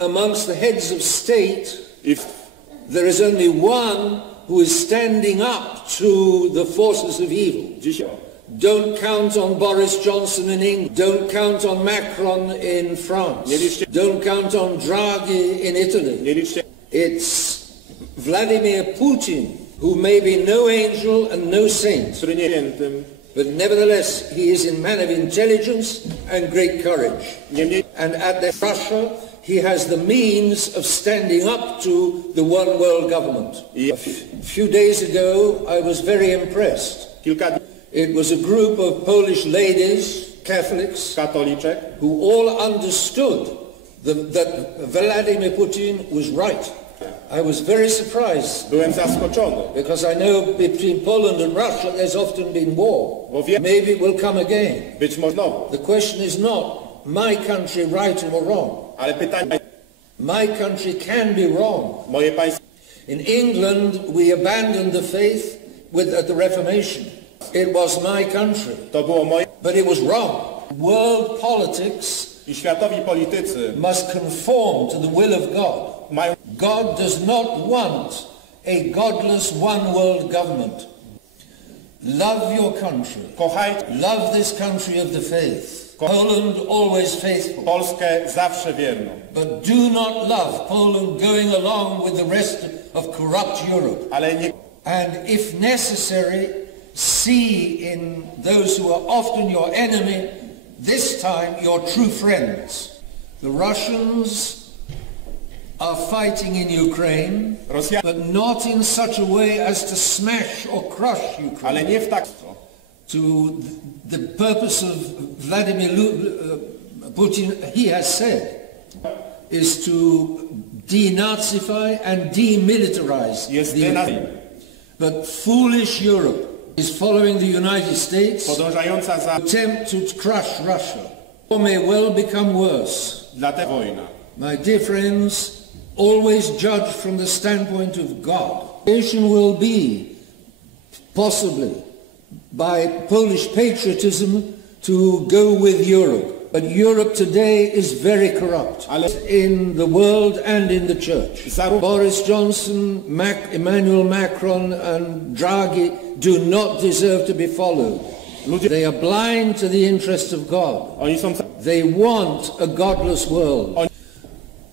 Amongst the heads of state, there is only one who is standing up to the forces of evil. Don't count on Boris Johnson in England. Don't count on Macron in France. Don't count on Draghi in Italy. It's Vladimir Putin, who may be no angel and no saint, but nevertheless he is a man of intelligence and great courage. And at Russia, he has the means of standing up to the one world government. A few days ago, I was very impressed. It was a group of Polish ladies, Catholics, who all understood that Vladimir Putin was right. I was very surprised, because I know between Poland and Russia there's often been war. Maybe it will come again. The question is not my country right or wrong. My country can be wrong. In England we abandoned the faith at the Reformation. It was my country, but it was wrong. World politics must conform to the will of God. God does not want a godless one-world government. Love your country. Love this country of the faith. Poland always faithful. But do not love Poland going along with the rest of corrupt Europe. And if necessary, see in those who are often your enemy, this time your true friends. The Russians are fighting in Ukraine, but not in such a way as to smash or crush Ukraine. To the purpose of Vladimir Putin, he has said, is to denazify and demilitarize the Ukraine. But foolish Europe is following the United States, attempt to crush Russia, or may well become worse. My dear friends, always judge from the standpoint of God. Nation will be, possibly, by Polish patriotism, to go with Europe. But Europe today is very corrupt in the world and in the church. Boris Johnson, Emmanuel Macron and Draghi do not deserve to be followed. They are blind to the interest of God. They want a godless world.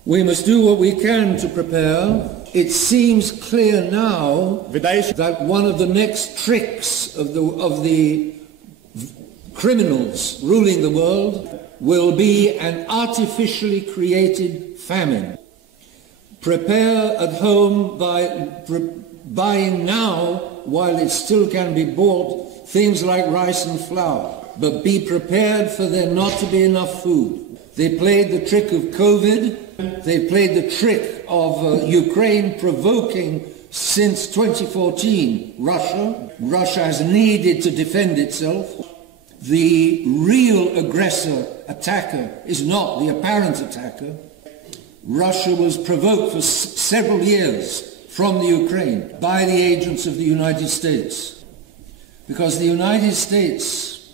We must do what we can to prepare. It seems clear now that one of the next tricks of the criminals ruling the world will be an artificially created famine. Prepare at home by buying now, while it still can be bought, things like rice and flour. But be prepared for there not to be enough food. They played the trick of COVID. They played the trick of Ukraine provoking, since 2014, Russia. Russia has needed to defend itself. The real aggressor, attacker, is not the apparent attacker. Russia was provoked for several years from the Ukraine by the agents of the United States. Because the United States,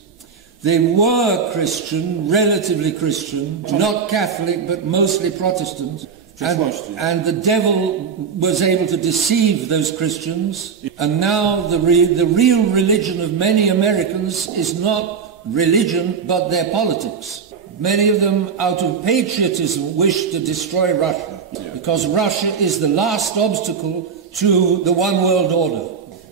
they were Christian, relatively Christian, not Catholic, but mostly Protestant. And the devil was able to deceive those Christians. And now the real religion of many Americans is not religion, but their politics. Many of them, out of patriotism, wish to destroy Russia, because Russia is the last obstacle to the one world order.